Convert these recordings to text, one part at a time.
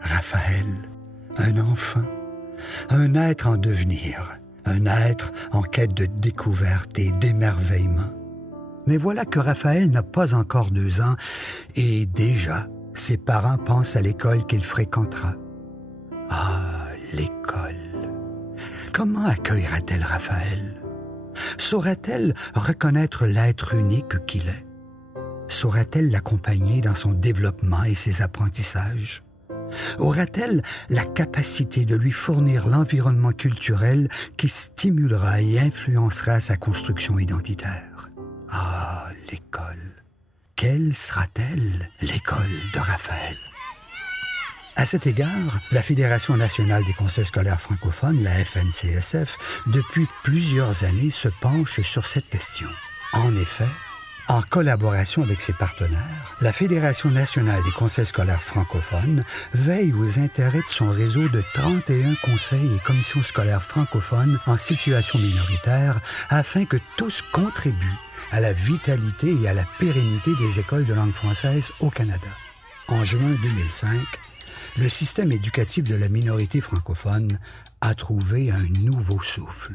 Raphaël, un enfant, un être en devenir, un être en quête de découverte et d'émerveillement. Mais voilà que Raphaël n'a pas encore 2 ans et déjà, ses parents pensent à l'école qu'il fréquentera. Ah, l'école. Comment accueillera-t-elle Raphaël? Saura-t-elle reconnaître l'être unique qu'il est? Saura-t-elle l'accompagner dans son développement et ses apprentissages? Aura-t-elle la capacité de lui fournir l'environnement culturel qui stimulera et influencera sa construction identitaire? Ah, l'école. Quelle sera-t-elle, l'école de Raphaël? À cet égard, la Fédération nationale des conseils scolaires francophones, la FNCSF, depuis plusieurs années se penche sur cette question. En effet, en collaboration avec ses partenaires, la Fédération nationale des conseils scolaires francophones veille aux intérêts de son réseau de 31 conseils et commissions scolaires francophones en situation minoritaire afin que tous contribuent à la vitalité et à la pérennité des écoles de langue française au Canada. En juin 2005, le système éducatif de la minorité francophone a trouvé un nouveau souffle.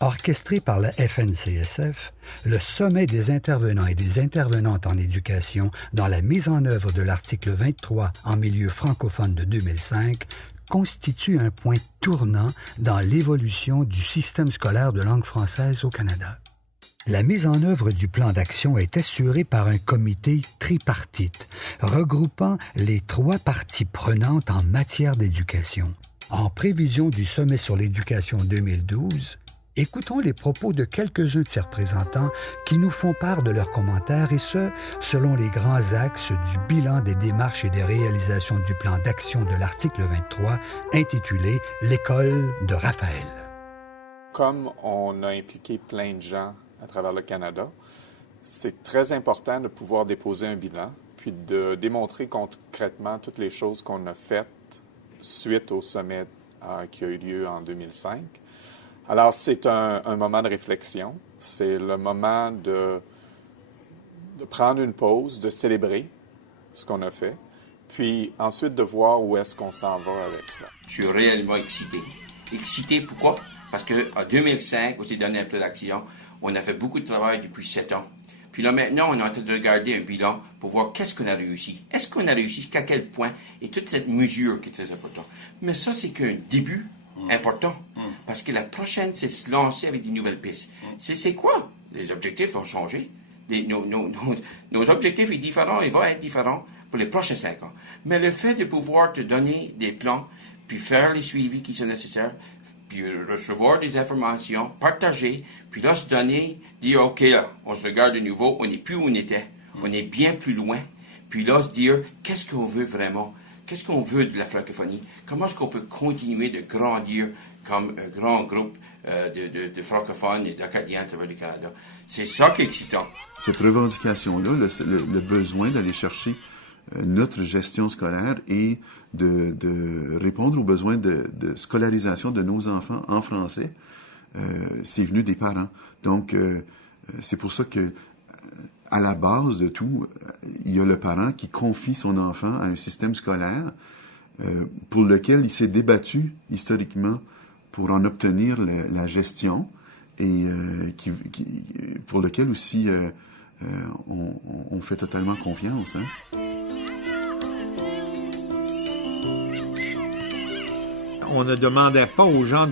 Orchestré par la FNCSF, le sommet des intervenants et des intervenantes en éducation dans la mise en œuvre de l'article 23 en milieu francophone de 2005 constitue un point tournant dans l'évolution du système scolaire de langue française au Canada. La mise en œuvre du plan d'action est assurée par un comité tripartite, regroupant les 3 parties prenantes en matière d'éducation. En prévision du sommet sur l'éducation 2012, écoutons les propos de quelques-uns de ses représentants qui nous font part de leurs commentaires et ce, selon les grands axes du bilan des démarches et des réalisations du plan d'action de l'article 23 intitulé « L'école de Raphaël ». Comme on a impliqué plein de gens à travers le Canada, c'est très important de pouvoir déposer un bilan, puis de démontrer concrètement toutes les choses qu'on a faites suite au sommet qui a eu lieu en 2005. Alors, c'est un moment de réflexion. C'est le moment de prendre une pause, de célébrer ce qu'on a fait, puis ensuite de voir où est-ce qu'on s'en va avec ça. Je suis réellement excité. Excité, pourquoi? Parce qu'en 2005, on s'est donné un plan d'action. On a fait beaucoup de travail depuis 7 ans. Puis là, maintenant, on est en train de regarder un bilan pour voir qu'est-ce qu'on a réussi. Est-ce qu'on a réussi, jusqu'à quel point, et toute cette mesure qui est très importante. Mais ça, c'est qu'un début important. Parce que la prochaine, c'est se lancer avec des nouvelles pistes. C'est quoi? Les objectifs vont changer. Nos objectifs sont différents et vont être différents pour les prochains 5 ans. Mais le fait de pouvoir te donner des plans, puis faire les suivis qui sont nécessaires, puis recevoir des informations, partager, puis là se donner, dire OK, là, on se regarde de nouveau, on n'est plus où on était, on est bien plus loin, puis là se dire qu'est-ce qu'on veut vraiment, qu'est-ce qu'on veut de la francophonie, comment est-ce qu'on peut continuer de grandir comme un grand groupe de francophones et d'Acadiens à travers le Canada. C'est ça qui est excitant. Cette revendication-là, le besoin d'aller chercher notre gestion scolaire et de répondre aux besoins de scolarisation de nos enfants en français, c'est venu des parents. Donc, c'est pour ça que à la base de tout, il y a le parent qui confie son enfant à un système scolaire pour lequel il s'est débattu historiquement pour en obtenir la gestion et pour lequel aussi on fait totalement confiance. Hein? On ne demandait pas aux gens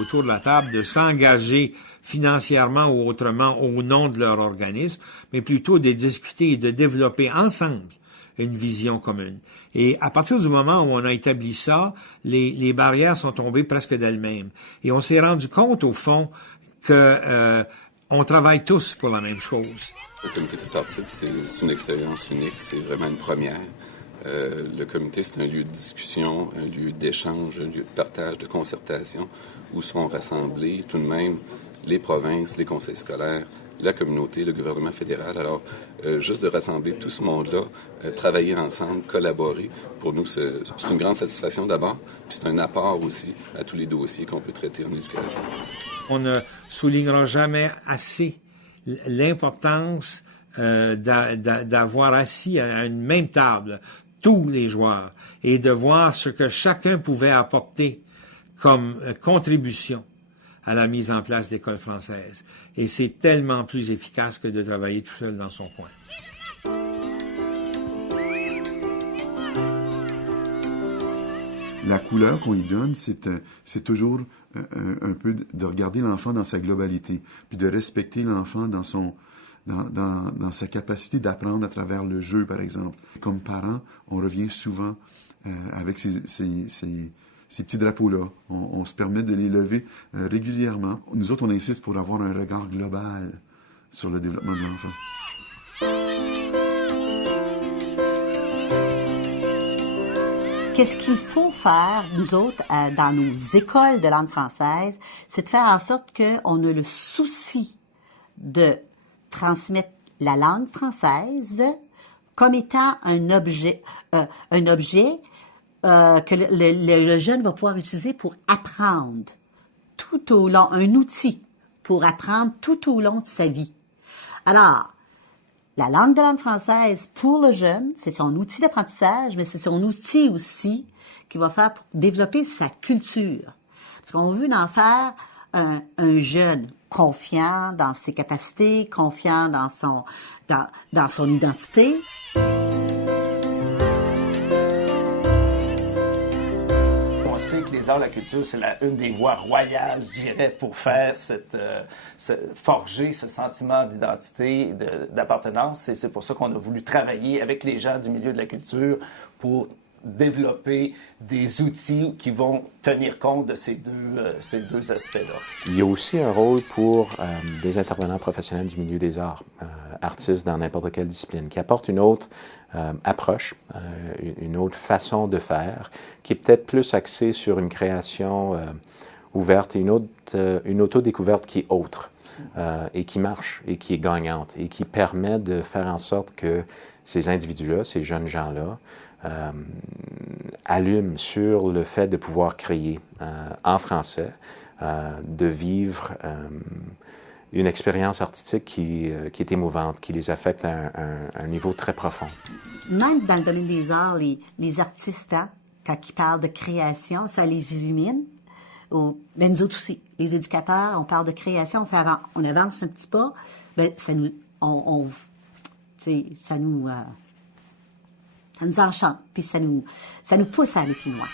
autour de la table de s'engager financièrement ou autrement au nom de leur organisme, mais plutôt de discuter et de développer ensemble une vision commune. Et à partir du moment où on a établi ça, les barrières sont tombées presque d'elles-mêmes. Et on s'est rendu compte, au fond, que on travaille tous pour la même chose. Le comité tripartite, c'est une expérience unique, c'est vraiment une première. Le comité, c'est un lieu de discussion, un lieu d'échange, un lieu de partage, de concertation, où sont rassemblés tout de même les provinces, les conseils scolaires, la communauté, le gouvernement fédéral. Alors, juste de rassembler tout ce monde-là, travailler ensemble, collaborer, pour nous, c'est une grande satisfaction d'abord, puis c'est un apport aussi à tous les dossiers qu'on peut traiter en éducation. On ne soulignera jamais assez l'importance d'avoir assis à une même table tous les joueurs et de voir ce que chacun pouvait apporter comme contribution à la mise en place d'écoles françaises. Et c'est tellement plus efficace que de travailler tout seul dans son coin. La couleur qu'on y donne, c'est toujours un peu de regarder l'enfant dans sa globalité, puis de respecter l'enfant dans sa capacité d'apprendre à travers le jeu, par exemple. Comme parents, on revient souvent avec ces petits drapeaux-là. On se permet de les lever régulièrement. Nous autres, on insiste pour avoir un regard global sur le développement de l'enfant. Qu'est-ce qu'il faut faire, nous autres, dans nos écoles de langue française, c'est de faire en sorte qu'on a le souci de transmettre la langue française comme étant un objet que le jeune va pouvoir utiliser pour apprendre tout au long, un outil pour apprendre tout au long de sa vie. Alors, la langue française, pour le jeune, c'est son outil d'apprentissage, mais c'est son outil aussi qui va faire pour développer sa culture. Parce qu'on veut en faire un jeune confiant dans ses capacités, confiant dans son identité. On sait que les arts de la culture, c'est une des voies royales, je dirais, pour faire forger ce sentiment d'identité, d'appartenance. Et c'est pour ça qu'on a voulu travailler avec les gens du milieu de la culture pour développer des outils qui vont tenir compte de ces deux aspects-là. Il y a aussi un rôle pour des intervenants professionnels du milieu des arts, artistes dans n'importe quelle discipline, qui apportent une autre approche, une autre façon de faire, qui est peut-être plus axée sur une création ouverte et une autodécouverte qui est autre, et qui marche, et qui est gagnante, et qui permet de faire en sorte que ces individus-là, ces jeunes gens-là, allument sur le fait de pouvoir créer en français, de vivre une expérience artistique qui est émouvante, qui les affecte à un niveau très profond. Même dans le domaine des arts, les artistes, quand ils parlent de création, ça les illumine. Mais nous autres aussi, les éducateurs, on parle de création, on avance un petit pas, ben ça nous enchante, puis ça nous pousse à aller plus loin.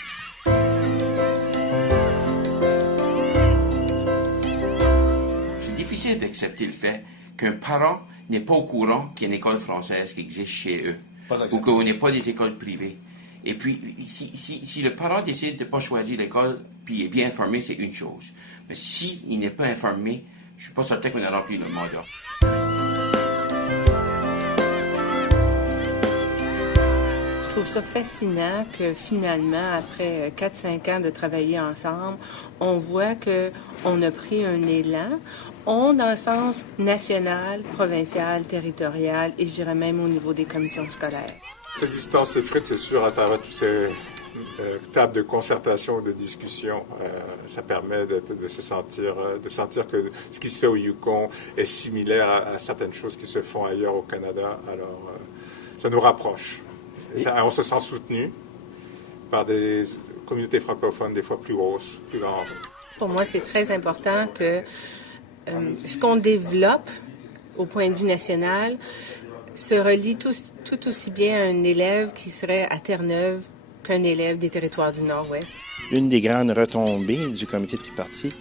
C'est difficile d'accepter le fait qu'un parent n'est pas au courant qu'il y a une école française qui existe chez eux, ou qu'on n'est pas des écoles privées. Et puis, si le parent décide de ne pas choisir l'école, puis il est bien informé, c'est une chose. Mais s'il n'est pas informé, je ne suis pas certain qu'on a rempli le mandat. Je trouve ça fascinant que finalement, après 4-5 ans de travailler ensemble, on voit qu'on a pris un élan, dans le sens national, provincial, territorial et je dirais même au niveau des commissions scolaires. Cette distance s'effrite, c'est sûr, à travers toutes ces tables de concertation, de discussion. Ça permet de sentir que ce qui se fait au Yukon est similaire à certaines choses qui se font ailleurs au Canada. Alors, ça nous rapproche. On se sent soutenu par des communautés francophones des fois plus grosses, plus grandes. Pour moi, c'est très important que ce qu'on développe au point de vue national se relie tout aussi bien à un élève qui serait à Terre-Neuve qu'un élève des territoires du Nord-Ouest. Une des grandes retombées du comité tripartite,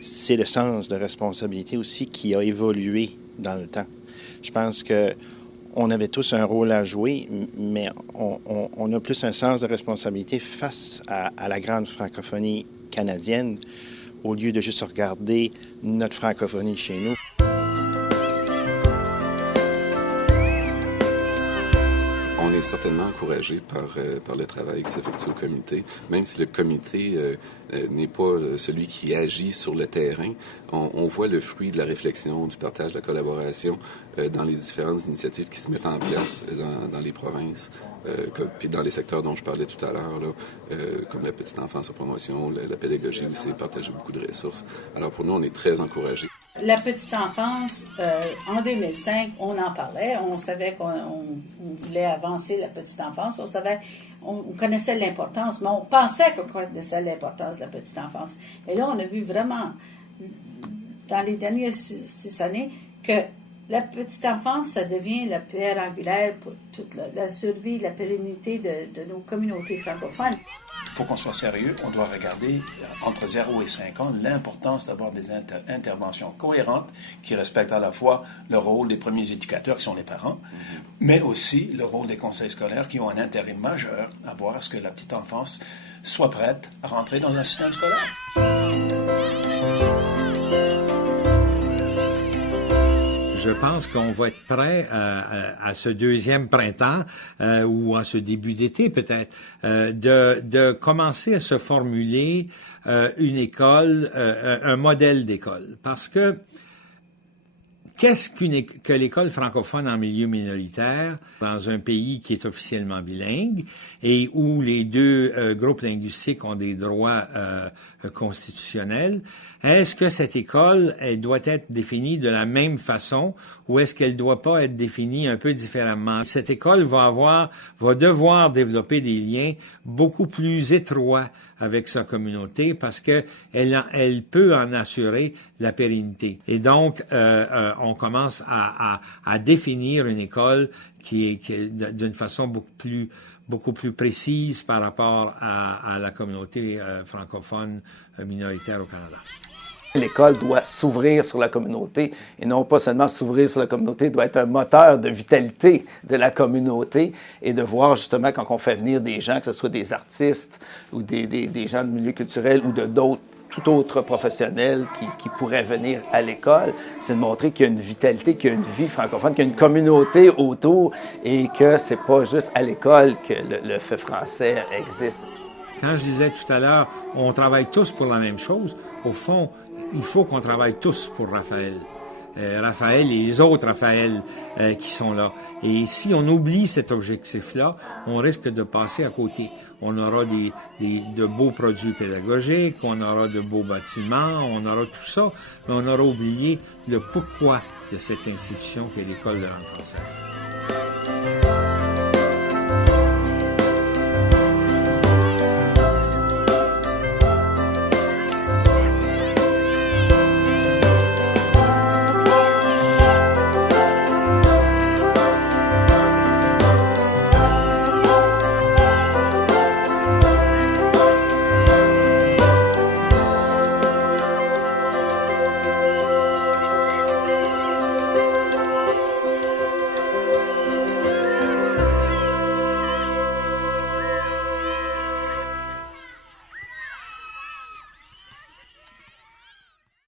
c'est le sens de responsabilité aussi qui a évolué dans le temps. Je pense qu'on avait tous un rôle à jouer, mais on a plus un sens de responsabilité face à la grande francophonie canadienne, au lieu de juste regarder notre francophonie chez nous. On est certainement encouragé par le travail qui s'effectue au comité, même si le comité n'est pas celui qui agit sur le terrain. On voit le fruit de la réflexion, du partage, de la collaboration dans les différentes initiatives qui se mettent en place dans les provinces, puis dans les secteurs dont je parlais tout à l'heure, comme la petite enfance en promotion, la pédagogie aussi, partager beaucoup de ressources. Alors pour nous, on est très encouragés. la petite enfance, en 2005, on en parlait, on savait qu'on voulait avancer la petite enfance, on connaissait l'importance, mais on pensait qu'on connaissait l'importance de la petite enfance. Et là, on a vu vraiment, dans les dernières 6 années, que la petite enfance, ça devient la pierre angulaire pour toute la survie, la pérennité de nos communautés francophones. Il faut qu'on soit sérieux. On doit regarder, entre 0 et 5 ans, l'importance d'avoir des interventions cohérentes qui respectent à la fois le rôle des premiers éducateurs, qui sont les parents, mais aussi le rôle des conseils scolaires, qui ont un intérêt majeur à voir à ce que la petite enfance soit prête à rentrer dans un système scolaire. Je pense qu'on va être prêt à ce deuxième printemps ou à ce début d'été peut-être de commencer à se formuler une école, un modèle d'école. Parce que qu'est-ce que l'école francophone en milieu minoritaire dans un pays qui est officiellement bilingue et où les deux groupes linguistiques ont des droits constitutionnels? Est-ce que cette école, elle doit être définie de la même façon ou est-ce qu'elle doit pas être définie un peu différemment? Cette école va devoir développer des liens beaucoup plus étroits avec sa communauté parce que elle peut en assurer la pérennité. Et donc, on commence à définir une école qui est d'une façon beaucoup plus précise par rapport à la communauté francophone minoritaire au Canada. L'école doit s'ouvrir sur la communauté et non pas seulement s'ouvrir sur la communauté, doit être un moteur de vitalité de la communauté et de voir justement quand on fait venir des gens, que ce soit des artistes ou des gens de milieu culturel ou de d'autres, tout autre professionnel qui pourrait venir à l'école, c'est de montrer qu'il y a une vitalité, qu'il y a une vie francophone, qu'il y a une communauté autour et que c'est pas juste à l'école que le fait français existe. Quand je disais tout à l'heure, on travaille tous pour la même chose, au fond, il faut qu'on travaille tous pour Raphaël. Raphaël et les autres Raphaël qui sont là. Et si on oublie cet objectif-là, on risque de passer à côté. On aura de beaux produits pédagogiques, on aura de beaux bâtiments, on aura tout ça, mais on aura oublié le pourquoi de cette institution qu'est l'École de langue française.